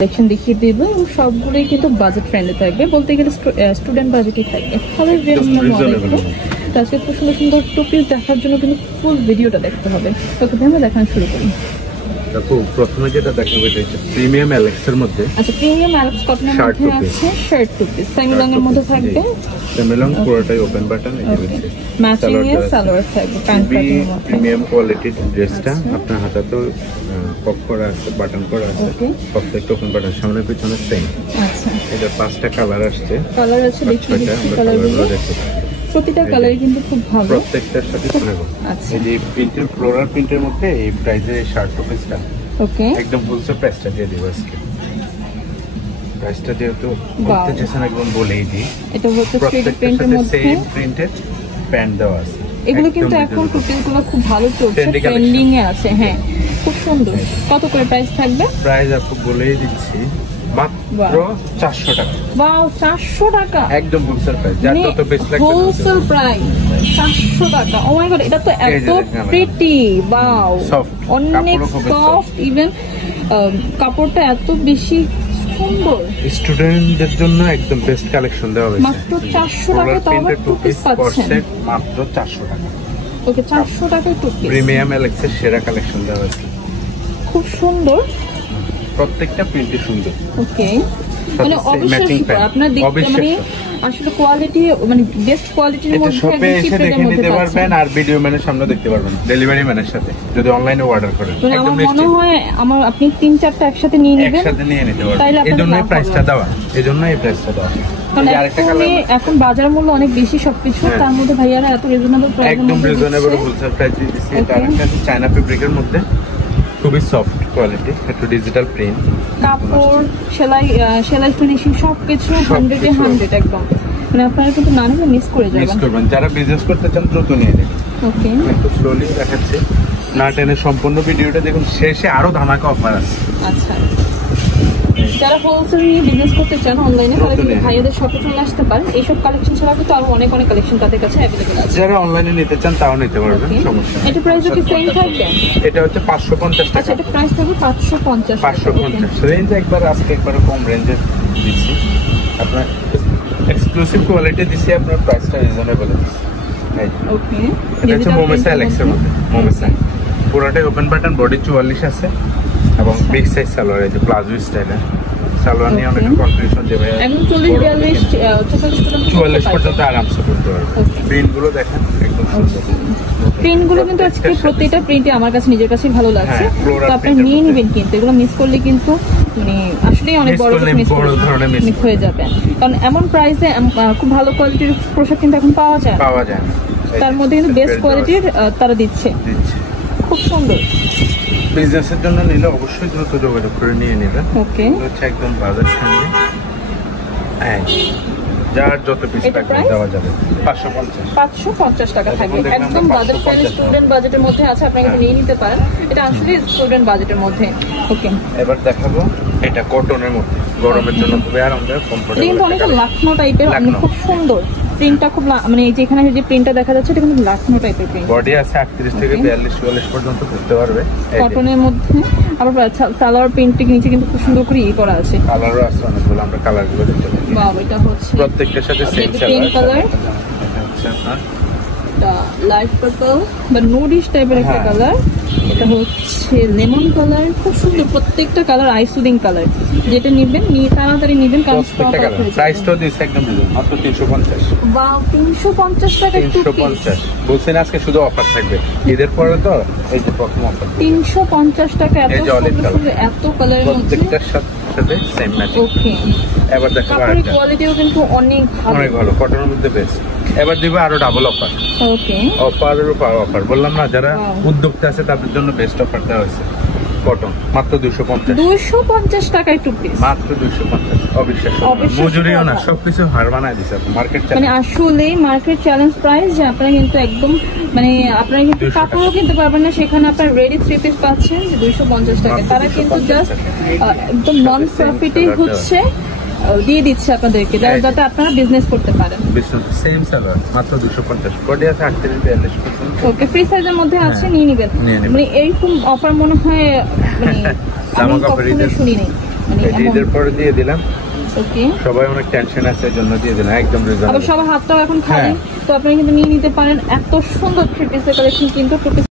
Collection দেখিয়ে দেবো এবং সবগুলোই কিন্তু বাজেট ফ্রেন্ডলি থাকবে, বলতে গেলে স্টুডেন্ট বাজেটই থাকবে। হ্যালো এভরিওয়ান, তো আজকে খুব সুন্দর সুন্দর টু পিস দেখার জন্য কিন্তু ফুল ভিডিওটা দেখতে হবে। ওকে আমরা দেখানো শুরু করি। দেখো প্রথমে যেটা দেখাবো এটা হচ্ছে প্রিমিয়াম অ্যালেক্স এর মধ্যে। আচ্ছা, প্রিমিয়াম অ্যালেক্স কটনের মধ্যে আছে shirt two piece, semi long এর মধ্যে থাকবে। সেমি লং পুরোটাই ওপেন বাটন, এই যে ম্যাচিং এর সালোয়ার থাকবে, প্যান্ট কাটিং মধ্যে। প্রিমিয়াম কোয়ালিটির ড্রেসটা আপনার হাতাতেও পপ করা আছে, বাটন করা আছে, প্রত্যেকটা ওপেন বাটন, সামনে পিছনে সেম। আচ্ছা, এটা 5টা কালার আসছে। কালার আছে, দেখি কালারগুলো। প্রতিটা কালারই কিন্তু খুব ভালো, প্রত্যেকটার সাথে নেব। আচ্ছা, এই যে প্রিন্টের ফ্লোরাল প্রিন্টের মধ্যে এই প্রাইসে এই শার্ট টু পিসটা ওকে একদম হোলসেল প্রাইসটা দিয়ে দিব আজকে। প্রাইসটা যেহেতু করতে চাচ্ছেন একদম বলেই দিই, এটা হচ্ছে থ্রিডি প্রিন্টের মধ্যে সেম প্রিন্টেড প্যান্ট দেওয়া আছে। এগুলো কিন্তু এখন টুপিগুলো খুব ভালো চলছে, ট্রেন্ডিং এ আছে। হ্যাঁ, খুব সুন্দর। কত করে প্রাইস থাকবে? প্রাইস আপু বলেই দিচ্ছি, মাত্র 400 টাকা। ওয়াও, 400 টাকা একদম হোলসেল প্রাইস। যার যত বেস্ট লাগবে হোলসেল প্রাইস 400 টাকা। ও মাই গড, এটা তো এত প্রিটি। ওয়াও, অনেক সফট, ইভেন কাপড়টা এত বেশি সুন্দর। স্টুডেন্টদের জন্য একদম বেস্ট কালেকশন দেওয়া হয়েছে। মাত্র 400 টাকা তো আবার টু পিস পাচ্ছেন। মাত্র 400 টাকা। ওকে, 400 টাকায় টু পিস। প্রিমিয়াম অ্যালেক্সের সেরা কালেকশন দেওয়া হয়েছে, খুব সুন্দর। প্রত্যেকটা প্রিন্টই সুন্দর। ওকে, মানে অবশ্যই আপনার দেখতে মানে আসলে কোয়ালিটি, মানে বেস্ট কোয়ালিটির মধ্যে শপে এসে দেখে নিতে পারবেন, আর ভিডিও ম্যানের সামনে দেখতে পারবেন, ডেলিভারি ম্যানের সাথে যদি অনলাইনে অর্ডার করেন। একদম মনে হয় আমার আপনি 3-4টা একসাথে নিয়ে নেবেন, একসাথে নিয়ে নিতে পারবেন। এজন্যই প্রাইসটা দেওয়া, এজন্যই এই প্রাইসটা দেওয়া। এখন বাজার মূল্য অনেক বেশি সবকিছু, তার মধ্যে ভাইয়ারা এত রিজনেবল প্রাইস, একদম রিজনেবল হোলসেল প্রাইস দিয়েছি। এটা একটা চায়না ফেব্রিকের মধ্যে, খুবই সফট কোয়ালিটি, একটু ডিজিটাল প্রিন্ট, কাপড়, সেলাই ফিনিশিং সবকিছু 100-এ 100 একদম। মানে আপনারা কিন্তু না নিলে মিস করে যাবেন। যারা বিজনেস করতে চান দ্রুত নিয়ে নেবেন। ওকে, একটু স্লোলি দেখাচ্ছি, না টেনে সম্পূর্ণ ভিডিওটা দেখুন, শেষে আরো ধামাকা অফার আছে। আচ্ছা, যারা হোলসেল নিয়ে বিজনেস করতে চান অনলাইনে, তারা কিন্তু ভাইয়াদের শপে চলে আসতে পারেন। এইসব কালেকশন ছাড়া কিন্তু আরো অনেক অনেক কালেকশন তাদের কাছে অ্যাভেলেবল আছে। যারা অনলাইনে নিতে চান তাও নিতে পারবেন, সমস্যা নেই। এটা প্রাইসও কি সেম থাকবে? এটা হচ্ছে 550 টাকা। আচ্ছা, এটা প্রাইস থাকবে 550। 550 রেঞ্জ, একবার আজকে একবার কম রেঞ্জে দিচ্ছি আপনার, এক্সক্লুসিভ কোয়ালিটি দিচ্ছি, আপনার প্রাইসটা রিজনেবল দিচ্ছি। ওকে, এটা হচ্ছে মোমেসা অ্যালেক্সের মধ্যে। মোমেসা পুরোটাই ওপেন বাটন, বডি 44 আছে এবং বিগ সাইজ সালোয়ার, এই যে প্লাজো স্টাইলের সালোয়ার নিয়ে অনেক কনফিউশন যে ভাই একদম 40-42-44 পর্যন্ত আরামসে করতে পারবে। প্রিন্টগুলো দেখেন একদম সুন্দর। প্রিন্টগুলো কিন্তু আজকে প্রত্যেকটা প্রিন্টে আমার কাছে নিজের কাছে ভালো লাগছে, তো আপনি নিয়ে নেবেন। কিন্তু এগুলো মিস করলে কিন্তু মানে আসলেই অনেক বড় ধরনের মিস হয়ে যাবে, কারণ এমন প্রাইসে খুব ভালো কোয়ালিটির পোশাক কিন্তু এখন পাওয়া যায় না। তার মধ্যে কিন্তু বেস্ট কোয়ালিটির তারা দিচ্ছে, খুব সুন্দর। বিজনেসের জন্য নিলে অবশ্যই দ্রুত যোগাযোগ করে নিয়ে নেবেন। ওকে, হচ্ছে একদম বাজার ফ্রেন্ডলি, যার যত পিস লাগবে দেওয়া যাবে। 550 টাকা থাকবে, একদম বাজেট ফ্রেন্ডলি, স্টুডেন্ট বাজেটের মধ্যে আছে, আপনি কিন্তু নিয়ে নিতে পারেন। এটা আসলে স্টুডেন্ট বাজেটের মধ্যে। ওকে, এবার দেখাবো এটা কটনের মধ্যে, গরমের জন্য খুবই আরামদায়ক, কমফোর্টেবল। কিন্তু অনেকটা লাখনো টাইপের, খুব সুন্দর প্রিন্টটা, খুব মানে এই যে এখানে যে প্রিন্টটা দেখা যাচ্ছে এটা কিন্তু লাখনো টাইপের প্রিন্ট। বডি আছে 38 থেকে 42-44 পর্যন্ত করতে পারবে কটনের মধ্যে। আবার সালোয়ার প্রিন্টের নিচে কিন্তু খুব সুন্দর করে করা আছে, কালারও আছে অনেকগুলো, আমরা কালারগুলো দেখতে পাচ্ছি। বাহ, এটা হচ্ছে প্রত্যেকটার সাথে সেম কালার, আচ্ছা আপনার লাইট পার্পল বা নুডিশ টাইপের একটা কালার, এটা হচ্ছে লেমন কালার, খুব সুন্দর প্রত্যেকটা কালার, আইসুদিং কালার। যেটা নেবেন নিয়ে তাড়াতাড়ি নেবেন, কারণ প্রাইসটাও দিয়েছে একদম মাত্র 350। বা 350 টাকা, 350 বলছেন আজকে শুধু অফার থাকবে ঈদের পরে, তো এই যে প্রথম অফার 350 টাকা। এত সুন্দর এত কালারের মধ্যে প্রত্যেকটার সাথে সেম ম্যাচিং। ওকে, এবার দেখো কাপড়ের কোয়ালিটিও কিন্তু অনেক ভালো, কটনের মধ্যে বেস্ট। এবার দিব আরো ডাবল অফার। ওকে, অফারের উপর অফার, বললাম না যারা উদ্যোক্তা আছে তাদের জন্য বেস্ট অফার দেওয়া হয়েছে। কটন মাত্র 250 টাকায় টু পিস, মাত্র 250। অবিশ্বাস্য, মজুরিও না, সবকিছু হার বানায় দিছে মার্কেট চ্যালেঞ্জ। মানে আসলে মার্কেট চ্যালেঞ্জ প্রাইস, যে আপনারা কিন্তু একদম মানে আপনারা কিন্তু কাপড়ও কিনতে পারবেন না, সেখানে আপনার রেডি 3 পিস পাচ্ছেন 250 টাকা। তারা কিন্তু জাস্ট একদম নন প্রফিটেই হচ্ছে দিয়ে দিচ্ছে আপনাদেরকে, যাতে আপনারা বিজনেস করতে পারেন। সেম সালোয়ার মাত্র 250, বডি আছে 38-42 পর্যন্ত। ওকে, ফ্রি সাইজের মধ্যে আছে, নিয়ে নেবেন। মানে এইরকম অফার মনে হয় মানে আমি কখনো শুনিনি। মানে এই যে ঈদের পরে দিয়ে দিলাম। ওকে, সবাই অনেক টেনশন আছে এজন্য দিয়ে দিলাম একদম আবার রিজনেবল। সবার হাতটাও এখন খালি, তো আপনারা কিন্তু নিয়ে নিতে পারেন। এত সুন্দর থ্রি পিসের কালেকশন কিন্তু